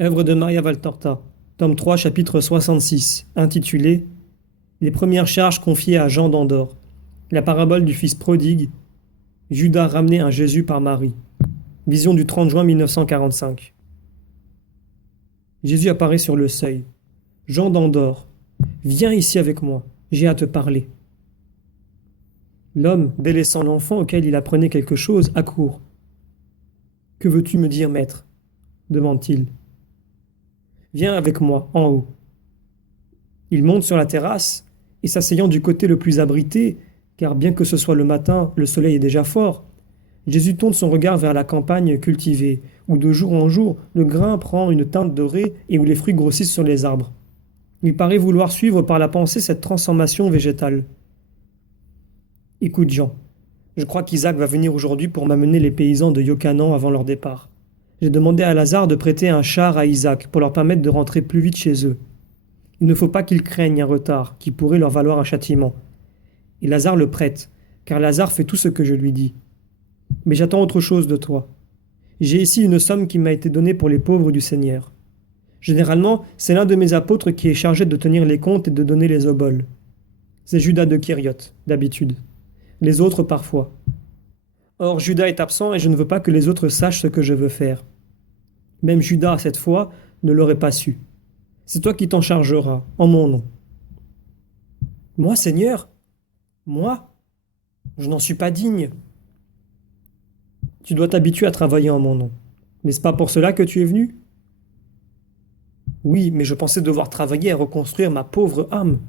Œuvre de Maria Valtorta, tome 3, chapitre 66, intitulé Les premières charges confiées à Jean d'Andorre. La parabole du fils prodigue. Judas ramené à Jésus par Marie. Vision du 30 juin 1945. Jésus apparaît sur le seuil. Jean d'Andorre, viens ici avec moi, j'ai à te parler. L'homme, délaissant l'enfant auquel il apprenait quelque chose, accourt. Que veux-tu me dire, maître demande-t-il. Viens avec moi, en haut. Il monte sur la terrasse, et s'asseyant du côté le plus abrité, car bien que ce soit le matin, le soleil est déjà fort, Jésus tourne son regard vers la campagne cultivée, où de jour en jour le grain prend une teinte dorée et où les fruits grossissent sur les arbres. Il paraît vouloir suivre par la pensée cette transformation végétale. Écoute Jean, je crois qu'Isaac va venir aujourd'hui pour m'amener les paysans de Yocanan avant leur départ. J'ai demandé à Lazare de prêter un char à Isaac pour leur permettre de rentrer plus vite chez eux. Il ne faut pas qu'ils craignent un retard qui pourrait leur valoir un châtiment. Et Lazare le prête, car Lazare fait tout ce que je lui dis. Mais j'attends autre chose de toi. J'ai ici une somme qui m'a été donnée pour les pauvres du Seigneur. Généralement, c'est l'un de mes apôtres qui est chargé de tenir les comptes et de donner les oboles. C'est Judas de Kériot, d'habitude. Les autres parfois. Or, Judas est absent et je ne veux pas que les autres sachent ce que je veux faire. Même Judas, cette fois, ne l'aurait pas su. C'est toi qui t'en chargeras, en mon nom. Moi, Seigneur? Moi? Je n'en suis pas digne. Tu dois t'habituer à travailler en mon nom. N'est-ce pas pour cela que tu es venu? Oui, mais je pensais devoir travailler à reconstruire ma pauvre âme.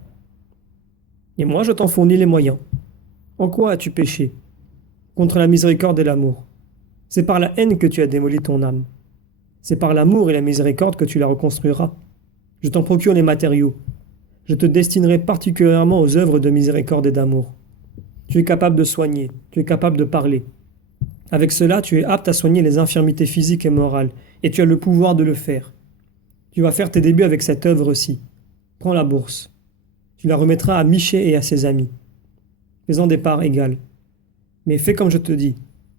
Et moi, je t'en fournis les moyens. En quoi as-tu péché? Contre la miséricorde et l'amour. C'est par la haine que tu as démoli ton âme. C'est par l'amour et la miséricorde que tu la reconstruiras. Je t'en procure les matériaux. Je te destinerai particulièrement aux œuvres de miséricorde et d'amour. Tu es capable de soigner, tu es capable de parler. Avec cela, tu es apte à soigner les infirmités physiques et morales, et tu as le pouvoir de le faire. Tu vas faire tes débuts avec cette œuvre-ci. Prends la bourse. Tu la remettras à Michée et à ses amis. Fais-en des parts égales. Mais fais comme je te dis.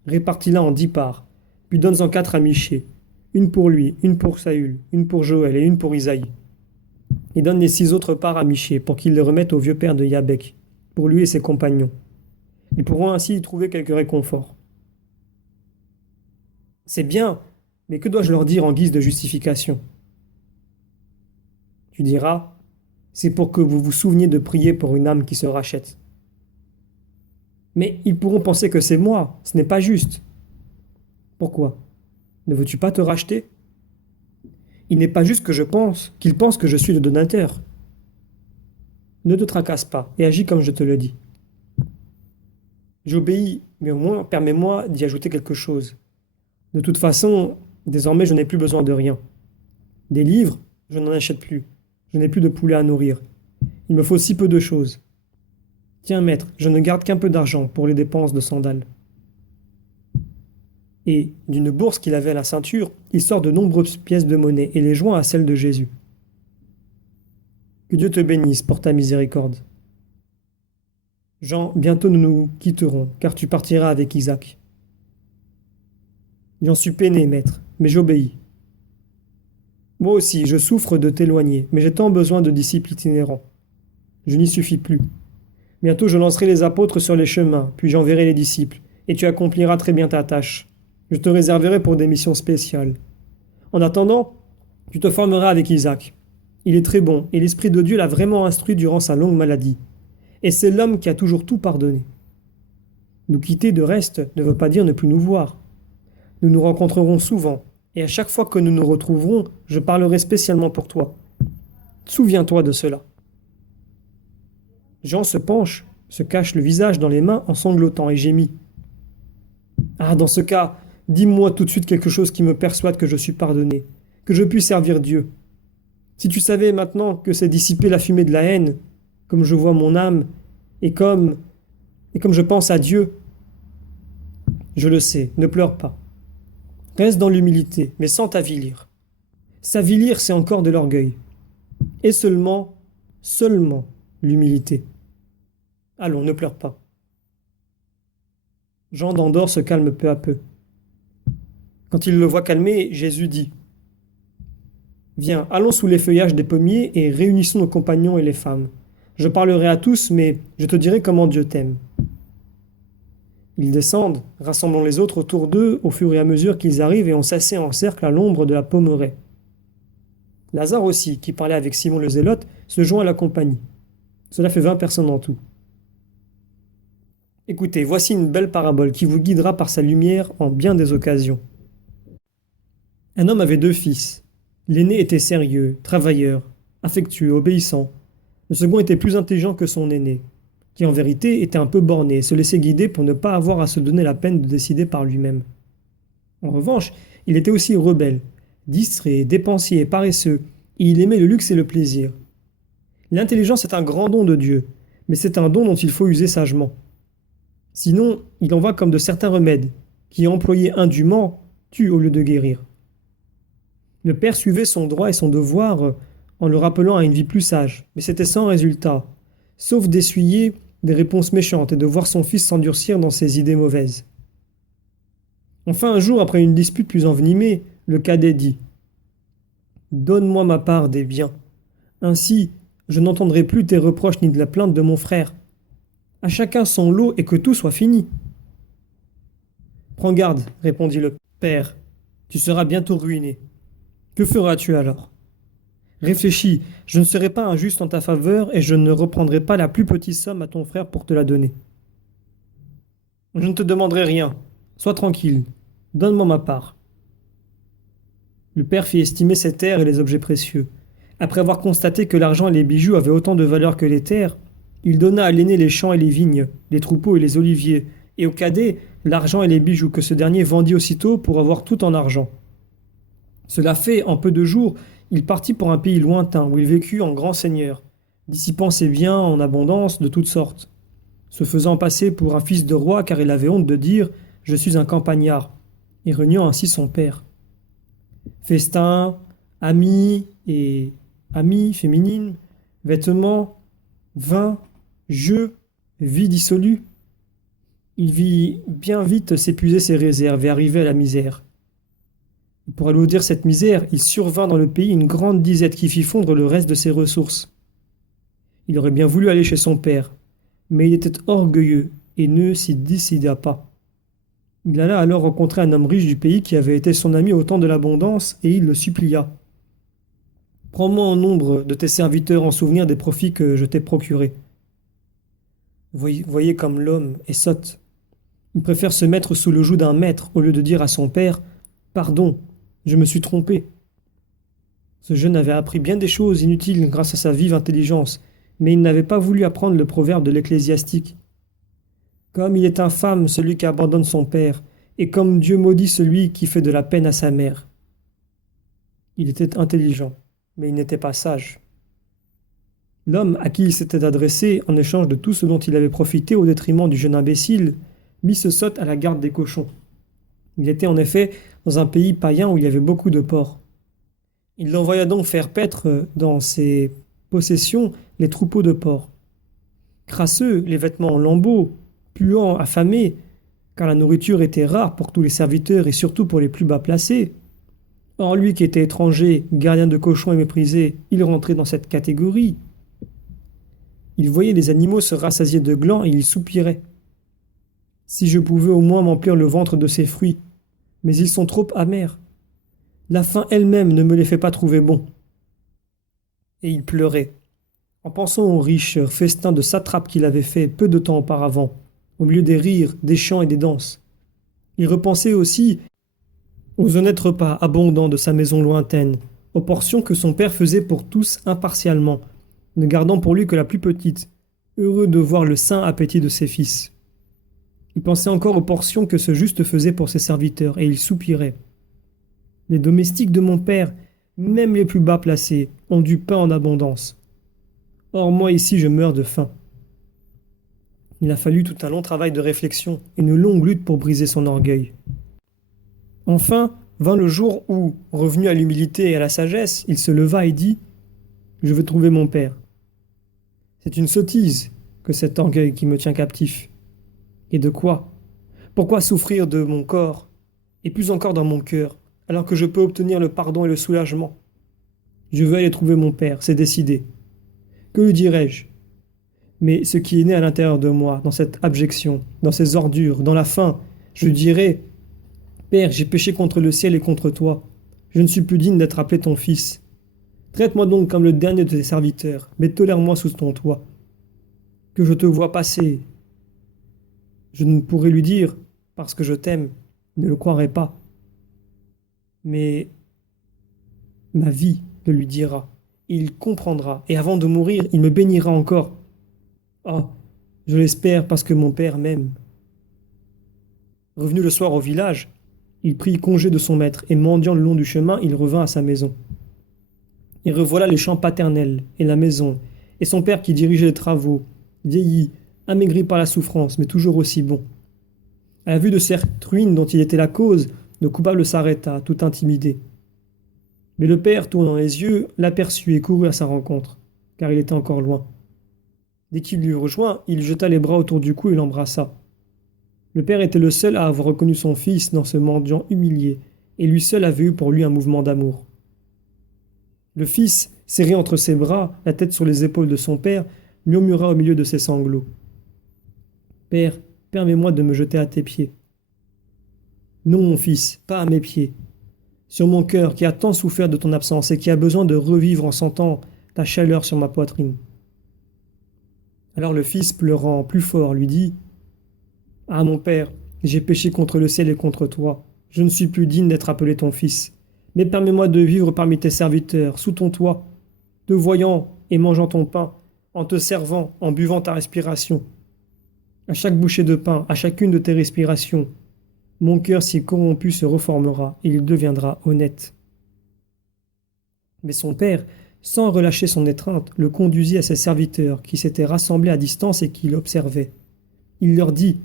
Répartis-la en 10 parts, puis donne-en 4 à Michée. Une pour lui, une pour Saül, une pour Joël et une pour Isaïe. Et donne les 6 autres parts à Michée pour qu'il les remette au vieux père de Yabek, pour lui et ses compagnons. Ils pourront ainsi y trouver quelque réconfort. C'est bien, mais que dois-je leur dire en guise de justification? Tu diras, c'est pour que vous vous souveniez de prier pour une âme qui se rachète. Mais ils pourront penser que c'est moi, ce n'est pas juste. Pourquoi? Ne veux-tu pas te racheter? Il n'est pas juste que je pense, qu'ils pensent que je suis le donateur. Ne te tracasse pas et agis comme je te le dis. J'obéis, mais au moins permets-moi d'y ajouter quelque chose. De toute façon, désormais je n'ai plus besoin de rien. Des livres, je n'en achète plus. Je n'ai plus de poulet à nourrir. Il me faut si peu de choses. Tiens, maître, je ne garde qu'un peu d'argent pour les dépenses de sandales. Et, d'une bourse qu'il avait à la ceinture, il sort de nombreuses pièces de monnaie et les joint à celles de Jésus. Que Dieu te bénisse pour ta miséricorde. Jean, bientôt nous nous quitterons, car tu partiras avec Isaac. J'en suis peiné, maître, mais j'obéis. Moi aussi, je souffre de t'éloigner, mais j'ai tant besoin de disciples itinérants. Je n'y suffis plus. Bientôt je lancerai les apôtres sur les chemins, puis j'enverrai les disciples, et tu accompliras très bien ta tâche. Je te réserverai pour des missions spéciales. En attendant, tu te formeras avec Isaac. Il est très bon, et l'Esprit de Dieu l'a vraiment instruit durant sa longue maladie. Et c'est l'homme qui a toujours tout pardonné. Nous quitter de reste ne veut pas dire ne plus nous voir. Nous nous rencontrerons souvent, et à chaque fois que nous nous retrouverons, je parlerai spécialement pour toi. Souviens-toi de cela. Jean se penche, se cache le visage dans les mains en sanglotant et gémit. Ah, dans ce cas, dis-moi tout de suite quelque chose qui me persuade que je suis pardonné, que je puis servir Dieu. Si tu savais maintenant que c'est dissiper la fumée de la haine, comme je vois mon âme, et comme je pense à Dieu. Je le sais, ne pleure pas. Reste dans l'humilité, mais sans t'avilir. S'avilir, c'est encore de l'orgueil. Et seulement l'humilité. Allons, ne pleure pas. Jean d'Andorre se calme peu à peu. Quand il le voit calmé, Jésus dit, Viens, allons sous les feuillages des pommiers et réunissons nos compagnons et les femmes. Je parlerai à tous, mais je te dirai comment Dieu t'aime. Ils descendent, rassemblant les autres autour d'eux au fur et à mesure qu'ils arrivent et on s'assied en cercle à l'ombre de la pommeraie. Lazare aussi, qui parlait avec Simon le Zélote, se joint à la compagnie. Cela fait 20 personnes en tout. Écoutez, voici une belle parabole qui vous guidera par sa lumière en bien des occasions. Un homme avait 2 fils. L'aîné était sérieux, travailleur, affectueux, obéissant. Le second était plus intelligent que son aîné, qui en vérité était un peu borné et se laissait guider pour ne pas avoir à se donner la peine de décider par lui-même. En revanche, il était aussi rebelle, distrait, dépensier, paresseux, et il aimait le luxe et le plaisir. L'intelligence est un grand don de Dieu, mais c'est un don dont il faut user sagement. Sinon, il en va comme de certains remèdes, qui, employés indûment, tuent au lieu de guérir. Le père suivait son droit et son devoir en le rappelant à une vie plus sage, mais c'était sans résultat, sauf d'essuyer des réponses méchantes et de voir son fils s'endurcir dans ses idées mauvaises. Enfin, un jour, après une dispute plus envenimée, le cadet dit « Donne-moi ma part des biens. Ainsi, je n'entendrai plus tes reproches ni de la plainte de mon frère. À chacun son lot et que tout soit fini. » « Prends garde, répondit le père, tu seras bientôt ruiné. Que feras-tu alors? Réfléchis, je ne serai pas injuste en ta faveur et je ne reprendrai pas la plus petite somme à ton frère pour te la donner. Je ne te demanderai rien. Sois tranquille. Donne-moi ma part. Le père fit estimer ses terres et les objets précieux. Après avoir constaté que l'argent et les bijoux avaient autant de valeur que les terres, il donna à l'aîné les champs et les vignes, les troupeaux et les oliviers, et au cadet l'argent et les bijoux que ce dernier vendit aussitôt pour avoir tout en argent. Cela fait, en peu de jours, il partit pour un pays lointain où il vécut en grand seigneur, dissipant ses biens en abondance de toutes sortes, se faisant passer pour un fils de roi car il avait honte de dire « Je suis un campagnard », et reniant ainsi son père. Festins, amis et amies féminines, vêtements, vin, jeux, vie dissolue. Il vit bien vite s'épuiser ses réserves et arriver à la misère. Pour alourdir cette misère, il survint dans le pays une grande disette qui fit fondre le reste de ses ressources. Il aurait bien voulu aller chez son père, mais il était orgueilleux et ne s'y décida pas. Il alla alors rencontrer un homme riche du pays qui avait été son ami au temps de l'abondance et il le supplia. « Prends-moi en nombre de tes serviteurs en souvenir des profits que je t'ai procurés. » Voyez comme l'homme est sotte. Il préfère se mettre sous le joug d'un maître au lieu de dire à son père « Pardon, je me suis trompé. » Ce jeune avait appris bien des choses inutiles grâce à sa vive intelligence, mais il n'avait pas voulu apprendre le proverbe de l'ecclésiastique. Comme il est infâme celui qui abandonne son père, et comme Dieu maudit celui qui fait de la peine à sa mère. Il était intelligent, mais il n'était pas sage. L'homme à qui il s'était adressé, en échange de tout ce dont il avait profité au détriment du jeune imbécile, mit ce sot à la garde des cochons. Il était en effet dans un pays païen où il y avait beaucoup de porcs. Il l'envoya donc faire paître dans ses possessions les troupeaux de porcs. Crasseux, les vêtements en lambeaux, puants, affamés, car la nourriture était rare pour tous les serviteurs et surtout pour les plus bas placés. Or lui qui était étranger, gardien de cochons et méprisé, il rentrait dans cette catégorie. Il voyait les animaux se rassasier de glands et il soupirait. Si je pouvais au moins m'emplir le ventre de ces fruits, mais ils sont trop amers. La faim elle-même ne me les fait pas trouver bons. Et il pleurait, en pensant aux riches festins de satrape qu'il avait fait peu de temps auparavant, au milieu des rires, des chants et des danses. Il repensait aussi aux honnêtes repas abondants de sa maison lointaine, aux portions que son père faisait pour tous impartialement, ne gardant pour lui que la plus petite, heureux de voir le saint appétit de ses fils. Il pensait encore aux portions que ce juste faisait pour ses serviteurs, et il soupirait. Les domestiques de mon père, même les plus bas placés, ont du pain en abondance. Or moi ici je meurs de faim. Il a fallu tout un long travail de réflexion et une longue lutte pour briser son orgueil. Enfin vint le jour où, revenu à l'humilité et à la sagesse, il se leva et dit « Je veux trouver mon père. C'est une sottise que cet orgueil qui me tient captif. Et de quoi? Pourquoi souffrir de mon corps, et plus encore dans mon cœur, alors que je peux obtenir le pardon et le soulagement? Je veux aller trouver mon père, c'est décidé. Que lui dirai-je? Mais ce qui est né à l'intérieur de moi, dans cette abjection, dans ces ordures, dans la faim, je lui dirai, Père, j'ai péché contre le ciel et contre toi. Je ne suis plus digne d'être appelé ton fils. Traite-moi donc comme le dernier de tes serviteurs, mais tolère-moi sous ton toit. Que je te vois passer. Je ne pourrais lui dire, parce que je t'aime, il ne le croirait pas. Mais ma vie le lui dira. Il comprendra, et avant de mourir, il me bénira encore. Ah, je l'espère parce que mon père m'aime. Revenu le soir au village, il prit congé de son maître, et mendiant le long du chemin, il revint à sa maison. Et revoilà les champs paternels, et la maison, et son père qui dirigeait les travaux, vieilli, amaigri par la souffrance, mais toujours aussi bon. À la vue de cette ruine dont il était la cause, le coupable s'arrêta, tout intimidé. Mais le père, tournant les yeux, l'aperçut et courut à sa rencontre, car il était encore loin. Dès qu'il l'eut rejoint, il jeta les bras autour du cou et l'embrassa. Le père était le seul à avoir reconnu son fils dans ce mendiant humilié, et lui seul avait eu pour lui un mouvement d'amour. Le fils, serré entre ses bras, la tête sur les épaules de son père, murmura au milieu de ses sanglots. Père, permets-moi de me jeter à tes pieds. Non, mon fils, pas à mes pieds. Sur mon cœur qui a tant souffert de ton absence et qui a besoin de revivre en sentant ta chaleur sur ma poitrine. Alors le fils, pleurant plus fort, lui dit « Ah, mon père, j'ai péché contre le ciel et contre toi. Je ne suis plus digne d'être appelé ton fils. Mais permets-moi de vivre parmi tes serviteurs, sous ton toit, te voyant et mangeant ton pain, en te servant, en buvant ta respiration. À chaque bouchée de pain, à chacune de tes respirations, mon cœur si corrompu se reformera et il deviendra honnête. » Mais son père, sans relâcher son étreinte, le conduisit à ses serviteurs qui s'étaient rassemblés à distance et qui l'observaient. Il leur dit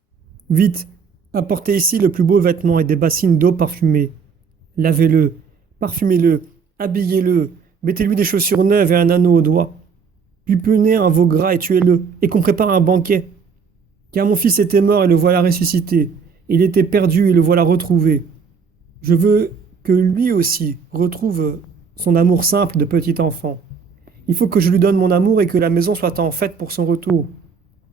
« Vite, apportez ici le plus beau vêtement et des bassines d'eau parfumée. Lavez-le, parfumez-le, habillez-le, mettez-lui des chaussures neuves et un anneau au doigt. Puis prenez un veau gras et tuez-le, et qu'on prépare un banquet. Car mon fils était mort et le voilà ressuscité. Il était perdu et le voilà retrouvé. Je veux que lui aussi retrouve son amour simple de petit enfant. Il faut que je lui donne mon amour et que la maison soit en fête pour son retour.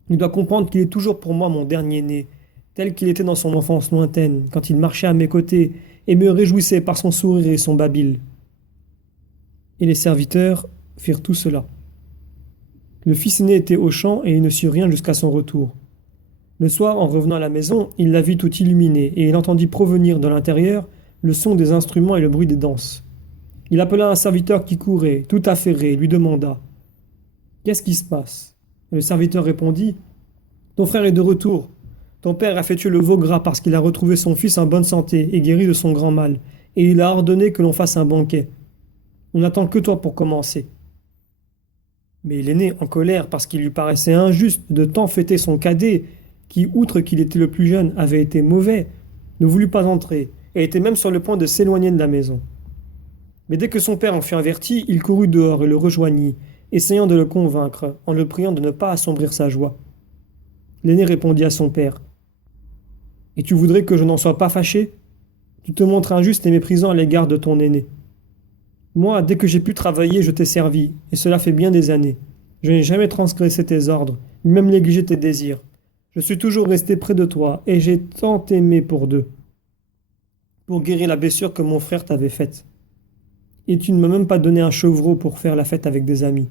Il doit comprendre qu'il est toujours pour moi mon dernier-né, tel qu'il était dans son enfance lointaine, quand il marchait à mes côtés et me réjouissait par son sourire et son babil. » Et les serviteurs firent tout cela. Le fils aîné était au champ et il ne sut rien jusqu'à son retour. Le soir, en revenant à la maison, il la vit tout illuminée et il entendit provenir de l'intérieur le son des instruments et le bruit des danses. Il appela un serviteur qui courait, tout affairé, et lui demanda « Qu'est-ce qui se passe ?» Et le serviteur répondit « Ton frère est de retour. Ton père a fait tuer le veau gras parce qu'il a retrouvé son fils en bonne santé et guéri de son grand mal, et il a ordonné que l'on fasse un banquet. On n'attend que toi pour commencer. » Mais l'aîné, en colère parce qu'il lui paraissait injuste de tant fêter son cadet, qui, outre qu'il était le plus jeune, avait été mauvais, ne voulut pas entrer, et était même sur le point de s'éloigner de la maison. Mais dès que son père en fut averti, il courut dehors et le rejoignit, essayant de le convaincre, en le priant de ne pas assombrir sa joie. L'aîné répondit à son père « Et tu voudrais que je n'en sois pas fâché? Tu te montres injuste et méprisant à l'égard de ton aîné. Moi, dès que j'ai pu travailler, je t'ai servi, et cela fait bien des années. Je n'ai jamais transgressé tes ordres, ni même négligé tes désirs. Je suis toujours resté près de toi, et j'ai tant aimé pour guérir la blessure que mon frère t'avait faite. Et tu ne m'as même pas donné un chevreau pour faire la fête avec des amis.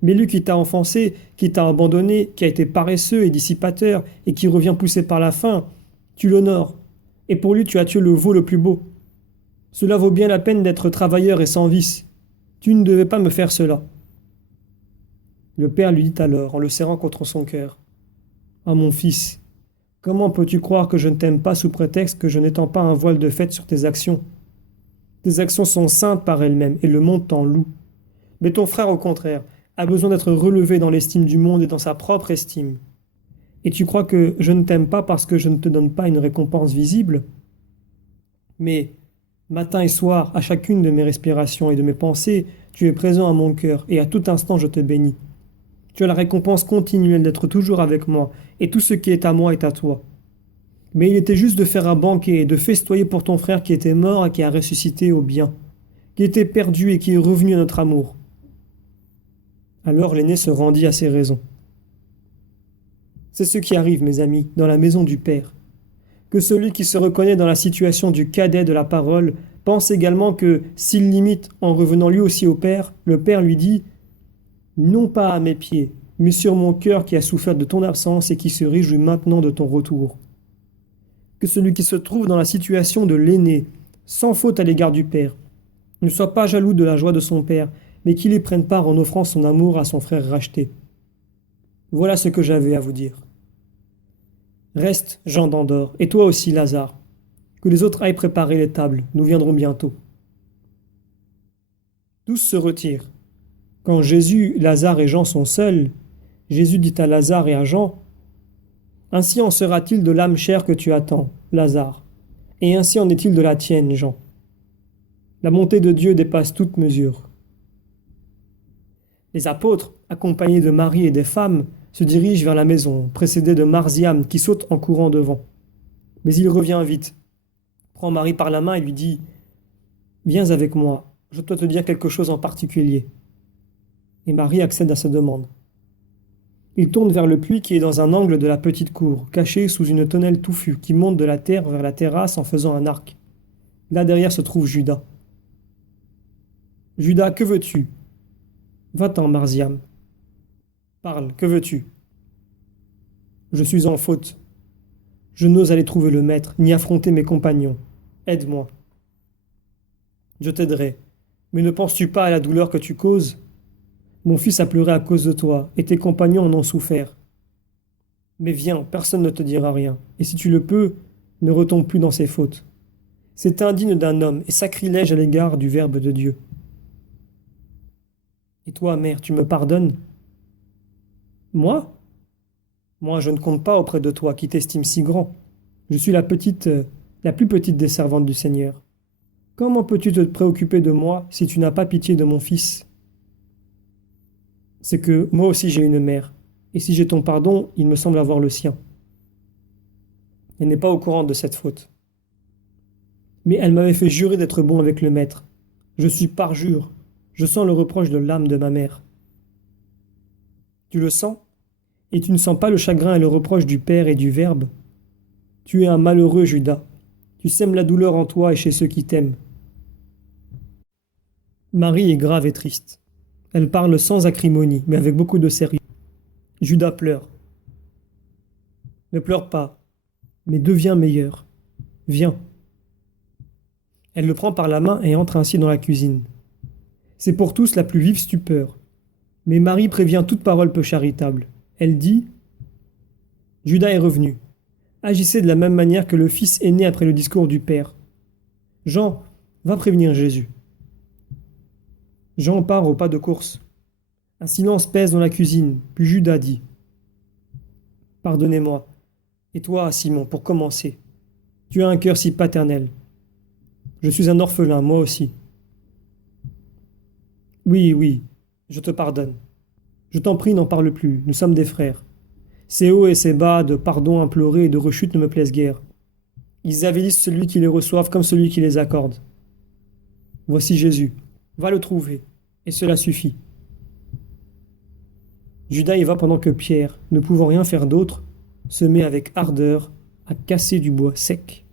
Mais lui qui t'a offensé, qui t'a abandonné, qui a été paresseux et dissipateur, et qui revient poussé par la faim, tu l'honores, et pour lui tu as tué le veau le plus beau. Cela vaut bien la peine d'être travailleur et sans vice. Tu ne devais pas me faire cela. » Le père lui dit alors, en le serrant contre son cœur, « Ah mon fils, comment peux-tu croire que je ne t'aime pas sous prétexte que je n'étends pas un voile de fait sur tes actions? Tes actions sont saintes par elles-mêmes et le monde t'en loue. Mais ton frère, au contraire, a besoin d'être relevé dans l'estime du monde et dans sa propre estime. Et tu crois que je ne t'aime pas parce que je ne te donne pas une récompense visible? Mais, matin et soir, à chacune de mes respirations et de mes pensées, tu es présent à mon cœur, et à tout instant je te bénis. Tu as la récompense continuelle d'être toujours avec moi, et tout ce qui est à moi est à toi. Mais il était juste de faire un banquet et de festoyer pour ton frère qui était mort et qui a ressuscité au bien. qui était perdu et qui est revenu à notre amour. Alors l'aîné se rendit à ses raisons. C'est ce qui arrive, mes amis, dans la maison du Père. Que celui qui se reconnaît dans la situation du cadet de la parole pense également que, s'il l'imite en revenant lui aussi au Père, le Père lui dit « Non pas à mes pieds, mais sur mon cœur qui a souffert de ton absence et qui se réjouit maintenant de ton retour. » Que celui qui se trouve dans la situation de l'aîné, sans faute à l'égard du Père, ne soit pas jaloux de la joie de son Père, mais qu'il y prenne part en offrant son amour à son frère racheté. Voilà ce que j'avais à vous dire. Reste, Jean d'Andorre, et toi aussi, Lazare. Que les autres aillent préparer les tables, nous viendrons bientôt. Tous se retirent. Quand Jésus, Lazare et Jean sont seuls, Jésus dit à Lazare et à Jean, « Ainsi en sera-t-il de l'âme chère que tu attends, Lazare, et ainsi en est-il de la tienne, Jean. La bonté de Dieu dépasse toute mesure. » Les apôtres, accompagnés de Marie et des femmes, se dirigent vers la maison, précédés de Marziam qui saute en courant devant. Mais il revient vite, prend Marie par la main et lui dit « Viens avec moi, je dois te dire quelque chose en particulier. » Et Marie accède à sa demande. Il tourne vers le puits qui est dans un angle de la petite cour, caché sous une tonnelle touffue qui monte de la terre vers la terrasse en faisant un arc. Là derrière se trouve Judas. « Judas, que veux-tu » ? « Va-t'en, Marziam. »« Parle, que veux-tu » ? ?»« Je suis en faute. Je n'ose aller trouver le maître, ni affronter mes compagnons. Aide-moi. »« Je t'aiderai. Mais ne penses-tu pas à la douleur que tu causes ? Mon fils a pleuré à cause de toi, et tes compagnons en ont souffert. Mais viens, personne ne te dira rien, et si tu le peux, ne retombe plus dans ses fautes. C'est indigne d'un homme et sacrilège à l'égard du Verbe de Dieu. Et toi, mère, tu me pardonnes ? Moi ? Moi, je ne compte pas auprès de toi qui t'estime si grand. Je suis la plus petite des servantes du Seigneur. Comment peux-tu te préoccuper de moi si tu n'as pas pitié de mon fils ? C'est que moi aussi j'ai une mère, et si j'ai ton pardon, il me semble avoir le sien. Elle n'est pas au courant de cette faute. Mais elle m'avait fait jurer d'être bon avec le maître. Je suis parjure. Je sens le reproche de l'âme de ma mère. Tu le sens ? Et tu ne sens pas le chagrin et le reproche du Père et du Verbe ? Tu es un malheureux, Judas. Tu sèmes la douleur en toi et chez ceux qui t'aiment. Marie est grave et triste. Elle parle sans acrimonie, mais avec beaucoup de sérieux. Judas pleure. Ne pleure pas, mais deviens meilleur. Viens. Elle le prend par la main et entre ainsi dans la cuisine. C'est pour tous la plus vive stupeur. Mais Marie prévient toute parole peu charitable. Elle dit « Judas est revenu. Agissez de la même manière que le fils aîné après le discours du Père. Jean, va prévenir Jésus. » Jean part au pas de course. Un silence pèse dans la cuisine, puis Judas dit « Pardonnez-moi. Et toi, Simon, pour commencer. Tu as un cœur si paternel. Je suis un orphelin, moi aussi. Oui, oui, je te pardonne. Je t'en prie, n'en parle plus, nous sommes des frères. Ces hauts et ces bas de pardon imploré et de rechute ne me plaisent guère. Ils avilissent celui qui les reçoive comme celui qui les accorde. Voici Jésus, va le trouver, et cela suffit. Judas y va pendant que Pierre, ne pouvant rien faire d'autre, se met avec ardeur à casser du bois sec.